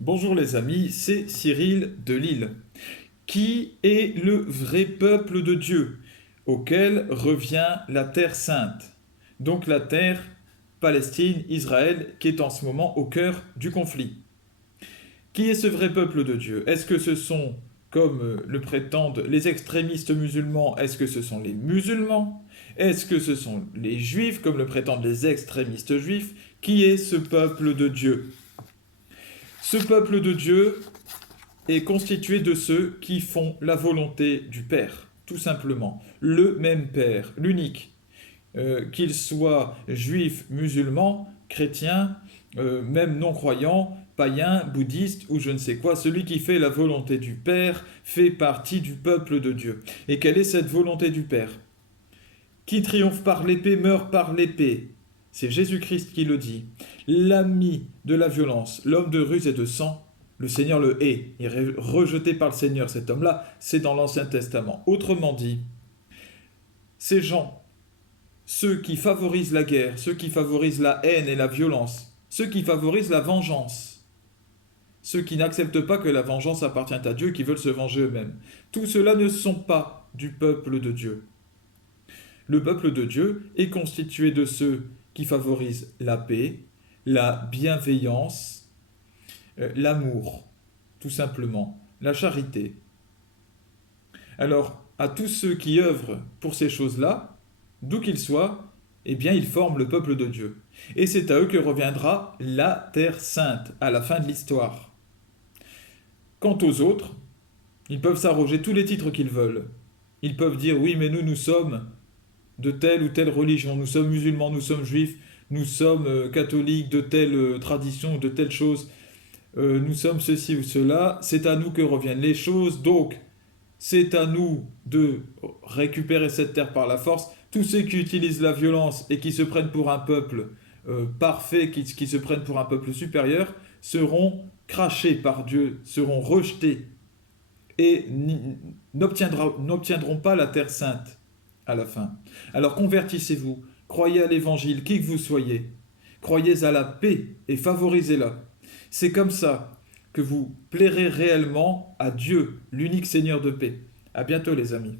Bonjour les amis, c'est Cyril de Lille. Qui est le vrai peuple de Dieu auquel revient la terre sainte? Donc la terre Palestine, Israël, qui est en ce moment au cœur du conflit. Qui est ce vrai peuple de Dieu? Est-ce que ce sont, comme le prétendent les extrémistes musulmans, est-ce que ce sont les musulmans? Est-ce que ce sont les juifs, comme le prétendent les extrémistes juifs? Qui est ce peuple de Dieu? Ce peuple de Dieu est constitué de ceux qui font la volonté du Père, tout simplement. Le même Père, l'unique, qu'il soit juif, musulman, chrétien, même non-croyant, païen, bouddhiste ou je ne sais quoi, celui qui fait la volonté du Père fait partie du peuple de Dieu. Et quelle est cette volonté du Père? Qui triomphe par l'épée meurt par l'épée. C'est Jésus-Christ qui le dit. L'ami de la violence, l'homme de ruse et de sang, le Seigneur le hait. Il est rejeté par le Seigneur, cet homme-là. C'est dans l'Ancien Testament. Autrement dit, ces gens, ceux qui favorisent la guerre, ceux qui favorisent la haine et la violence, ceux qui favorisent la vengeance, ceux qui n'acceptent pas que la vengeance appartient à Dieu, qui veulent se venger eux-mêmes, tout cela ne sont pas du peuple de Dieu. Le peuple de Dieu est constitué de ceux qui favorisent la paix, la bienveillance, l'amour, tout simplement, la charité. Alors, à tous ceux qui œuvrent pour ces choses-là, d'où qu'ils soient, eh bien, ils forment le peuple de Dieu. Et c'est à eux que reviendra la terre sainte à la fin de l'histoire. Quant aux autres, ils peuvent s'arroger tous les titres qu'ils veulent. Ils peuvent dire oui, mais nous sommes de telle ou telle religion, nous sommes musulmans, nous sommes juifs, nous sommes catholiques de telle tradition ou de telle chose, nous sommes ceci ou cela, c'est à nous que reviennent les choses, donc c'est à nous de récupérer cette terre par la force. Tous ceux qui utilisent la violence et qui se prennent pour un peuple parfait, qui se prennent pour un peuple supérieur, seront crachés par Dieu, seront rejetés et n'obtiendront pas la terre sainte à la fin. Alors convertissez-vous, croyez à l'évangile, qui que vous soyez, croyez à la paix et favorisez-la. C'est comme ça que vous plairez réellement à Dieu, l'unique Seigneur de paix. À bientôt les amis.